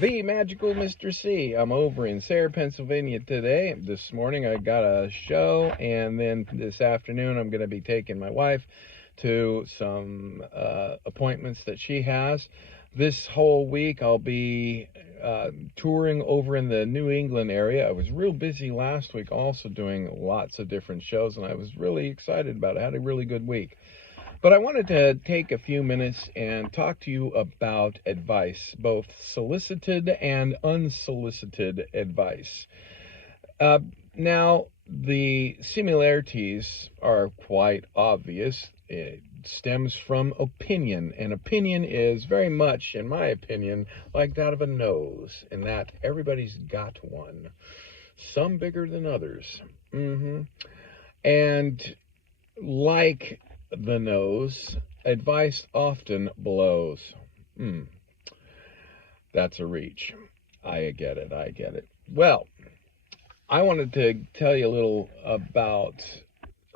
The magical Mr. C. I'm over in Sayre, Pennsylvania today. This morning I got a show, and then this afternoon I'm going to be taking my wife to some appointments that she has. This whole week I'll be touring over in the New England area. I was real busy last week also doing lots of different shows, and I was really excited about it. I had a really good week. But I wanted to take a few minutes and talk to you about advice, both solicited and unsolicited advice. Uh, Now, the similarities are quite obvious. It stems from opinion, and opinion is very much, in my opinion, like that of a nose, in that everybody's got one, some bigger than others. And like the nose, advice often blows. Hmm, that's a reach. I get it. I get it. Well, I wanted to tell you a little about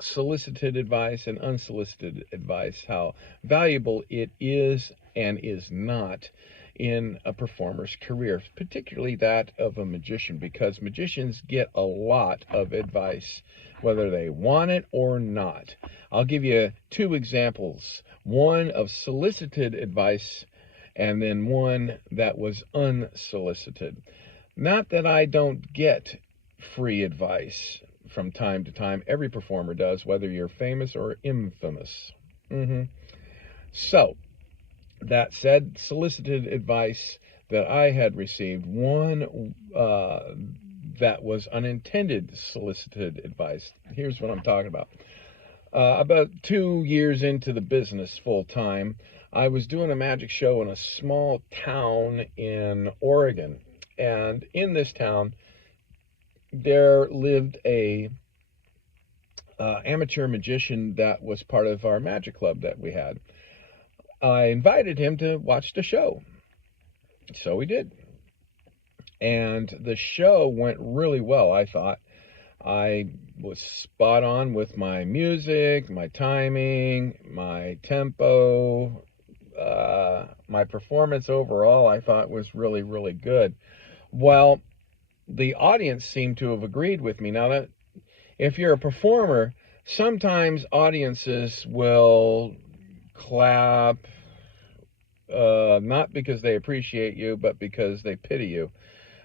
solicited advice and unsolicited advice, how valuable it is and is not in a performer's career, particularly that of a magician, because magicians get a lot of advice, whether they want it or not. I'll give you two examples, one of solicited advice and then one that was unsolicited. Not that I don't get free advice from time to time. Every performer does, whether you're famous or infamous. So, that said, solicited advice that I had received, one that was unintended solicited advice. Here's what I'm talking about. About 2 years into the business full time, I was doing a magic show in a small town in Oregon. And in this town, there lived a amateur magician that was part of our magic club that we had. I invited him to watch the show. So we did. And the show went really well, I thought. I was spot on with my music, my timing, my tempo, my performance overall, I thought was really, really good. Well, the audience seemed to have agreed with me. Now, that if you're a performer, sometimes audiences will clap, not because they appreciate you, but because they pity you.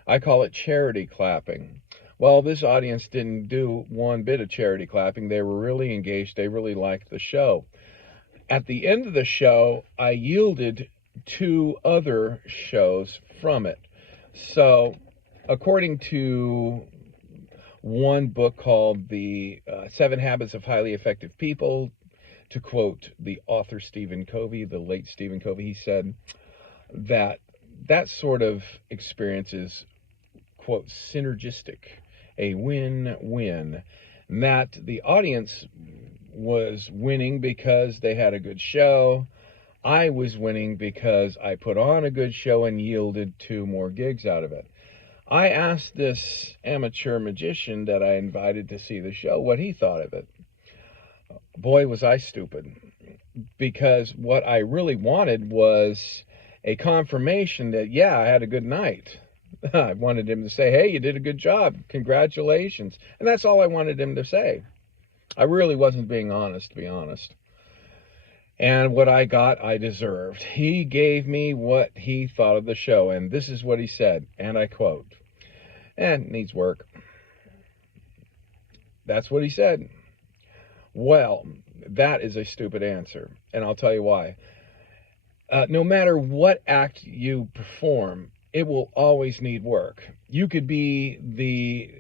I call it charity clapping. Well, this audience didn't do one bit of charity clapping. They were really engaged. They really liked the show. At the end of the show, I yielded two other shows from it. So, according to one book called The 7 Habits of Highly Effective People, to quote the author Stephen Covey, the late Stephen Covey, he said that that sort of experience is, quote, synergistic, a win-win, and that the audience was winning because they had a good show. I was winning because I put on a good show and yielded two more gigs out of it. I asked this amateur magician that I invited to see the show what he thought of it. Boy, was I stupid, because what I really wanted was a confirmation that, yeah, I had a good night. I wanted him to say, hey, you did a good job. Congratulations. And that's all I wanted him to say. I really wasn't being honest, to be honest. And what I got, I deserved. He gave me what he thought of the show, and this is what he said, and I quote, and needs work. That's what he said. Well, that is a stupid answer, and I'll tell you why. No matter what act you perform, it will always need work. You could be the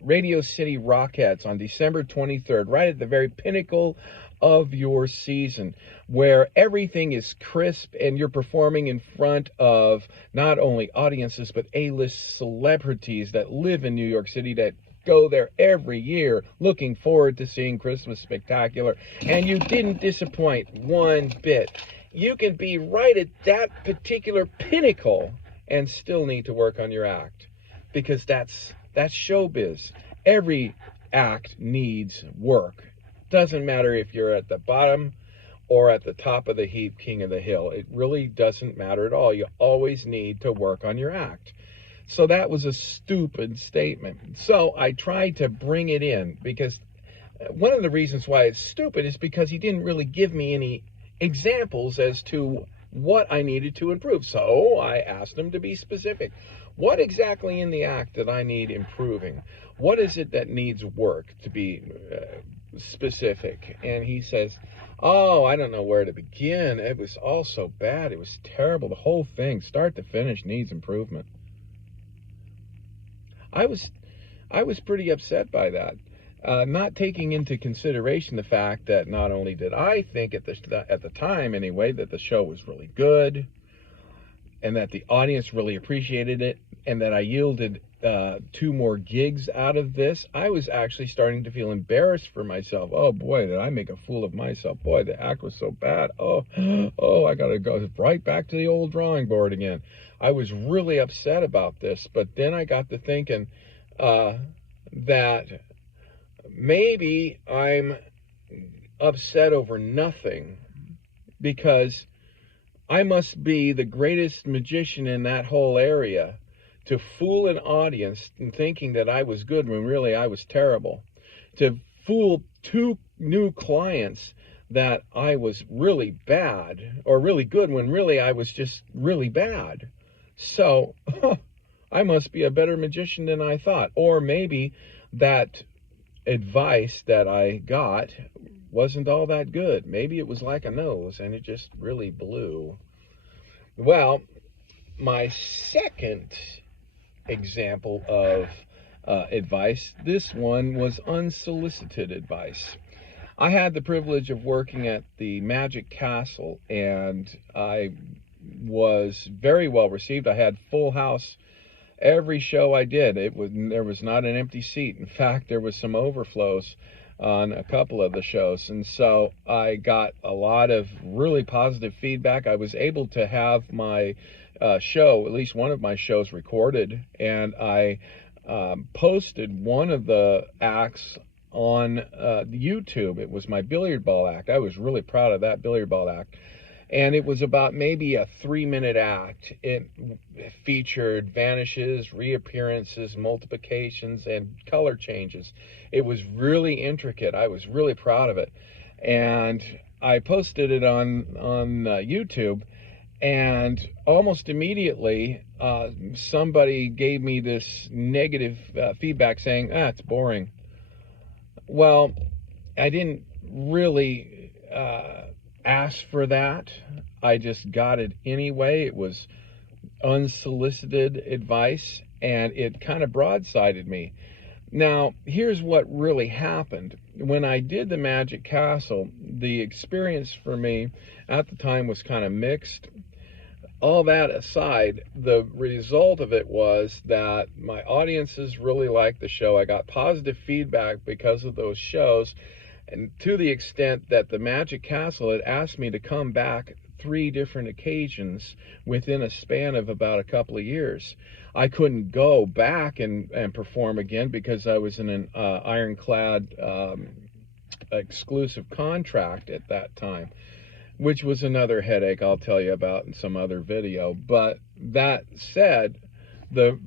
Radio City Rockettes on December 23rd, right at the very pinnacle of your season, where everything is crisp and you're performing in front of not only audiences but A-list celebrities that live in New York City, that go there every year looking forward to seeing Christmas Spectacular, and you didn't disappoint one bit. You can be right at that particular pinnacle and still need to work on your act, because that's showbiz. Every act needs work. Doesn't matter if you're at the bottom or at the top of the heap, king of the hill. It really doesn't matter at all. You always need to work on your act. So that was a stupid statement. So I tried to bring it in, because one of the reasons why it's stupid is because he didn't really give me any examples as to what I needed to improve. So I asked him to be specific. What exactly in the act that I need improving? What is it that needs work, to be specific? And he says, oh, I don't know where to begin. It was all so bad. It was terrible. The whole thing, start to finish, needs improvement. I was pretty upset by that. Not taking into consideration the fact that not only did I think at the time anyway that the show was really good, and that the audience really appreciated it, and that I yielded 2 more gigs out of this, I was actually starting to feel embarrassed for myself. Oh boy, did I make a fool of myself. Boy, the act was so bad. Oh, I gotta go right back to the old drawing board again. I was really upset about this, but then I got to thinking that maybe I'm upset over nothing, because I must be the greatest magician in that whole area to fool an audience in thinking that I was good when really I was terrible. To fool 2 new clients that I was really bad or really good when really I was just really bad. So I must be a better magician than I thought. Or maybe that advice that I got wasn't all that good. Maybe it was like a nose and it just really blew. Well, my second example of advice, this one was unsolicited advice. I had the privilege of working at the Magic Castle, and I was very well received. I had full house every show I did. There was not an empty seat. In fact, there was some overflows on a couple of the shows, and so I got a lot of really positive feedback. I was able to have my show, at least one of my shows, recorded, and I posted one of the acts on YouTube. It was my billiard ball act. I was really proud of that billiard ball act. And it was about maybe a 3-minute act. It featured vanishes, reappearances, multiplications, and color changes. It was really intricate. I was really proud of it. And I posted it on YouTube, and almost immediately somebody gave me this negative feedback saying, it's boring. Well, I didn't really ask for that. I just got it anyway. It was unsolicited advice, and it kind of broadsided me. Now, here's what really happened. When I did the Magic Castle, the experience for me at the time was kind of mixed. All that aside, the result of it was that my audiences really liked the show. I got positive feedback because of those shows, and to the extent that the Magic Castle had asked me to come back 3 different occasions within a span of about a couple of years. I couldn't go back and perform again because I was in an ironclad exclusive contract at that time, which was another headache I'll tell you about in some other video. But that said, the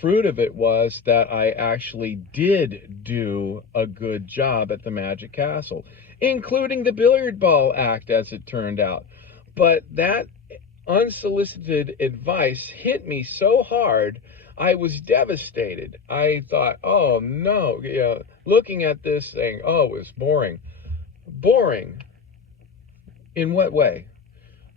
fruit of it was that I actually did do a good job at the Magic Castle, including the billiard ball act, as it turned out. But that unsolicited advice hit me so hard, I was devastated. I thought, oh no, looking at this thing, oh, it was boring. Boring. In what way?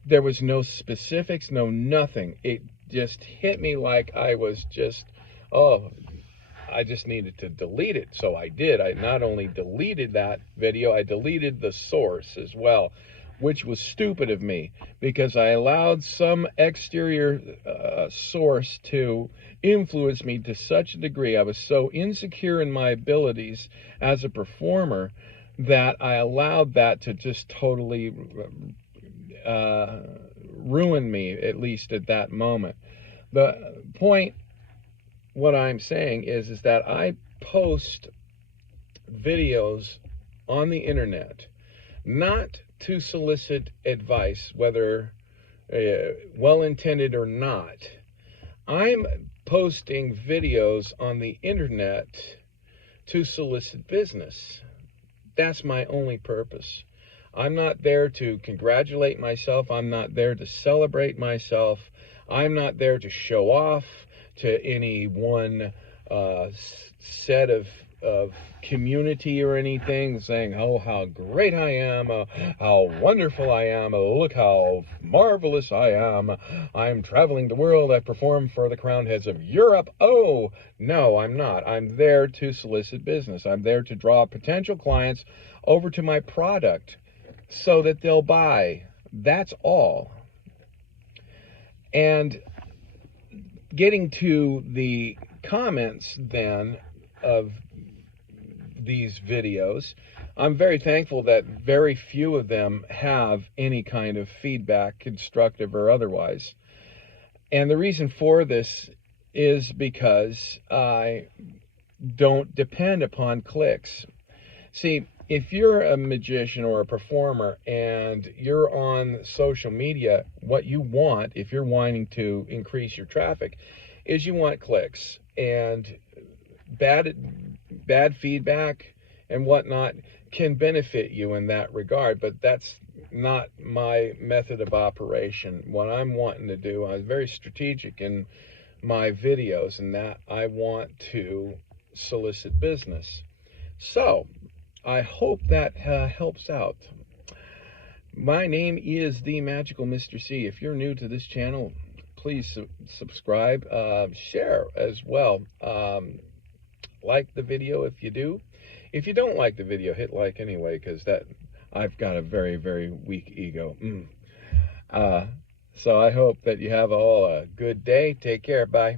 There was no specifics, no nothing. It just hit me like I was just, I just needed to delete it. So I did. I not only deleted that video, I deleted the source as well, which was stupid of me, because I allowed some exterior source to influence me to such a degree. I was so insecure in my abilities as a performer that I allowed that to just totally ruin me, at least at that moment. The point, what I'm saying is that I post videos on the internet not to solicit advice, whether well-intended or not. I'm posting videos on the internet to solicit business. That's my only purpose. I'm not there to congratulate myself. I'm not there to celebrate myself. I'm not there to show off to any one set of community or anything, saying, oh, how great I am, how wonderful I am, look how marvelous I am. I'm traveling the world. I perform for the crowned heads of Europe. Oh, no, I'm not. I'm there to solicit business. I'm there to draw potential clients over to my product so that they'll buy. That's all. And getting to the comments then of these videos, I'm very thankful that very few of them have any kind of feedback, constructive or otherwise. And the reason for this is because I don't depend upon clicks. See, if you're a magician or a performer and you're on social media, what you want, if you're wanting to increase your traffic, is you want clicks. And bad feedback and whatnot can benefit you in that regard, but that's not my method of operation. What I'm wanting to do, I'm very strategic in my videos, and that I want to solicit business. So I hope that helps out. My name is the Magical Mr. C. If you're new to this channel, please subscribe, share as well. Like the video if you do. If you don't like the video, hit like anyway, because that I've got a very, very weak ego. So I hope that you have all a good day. Take care. Bye.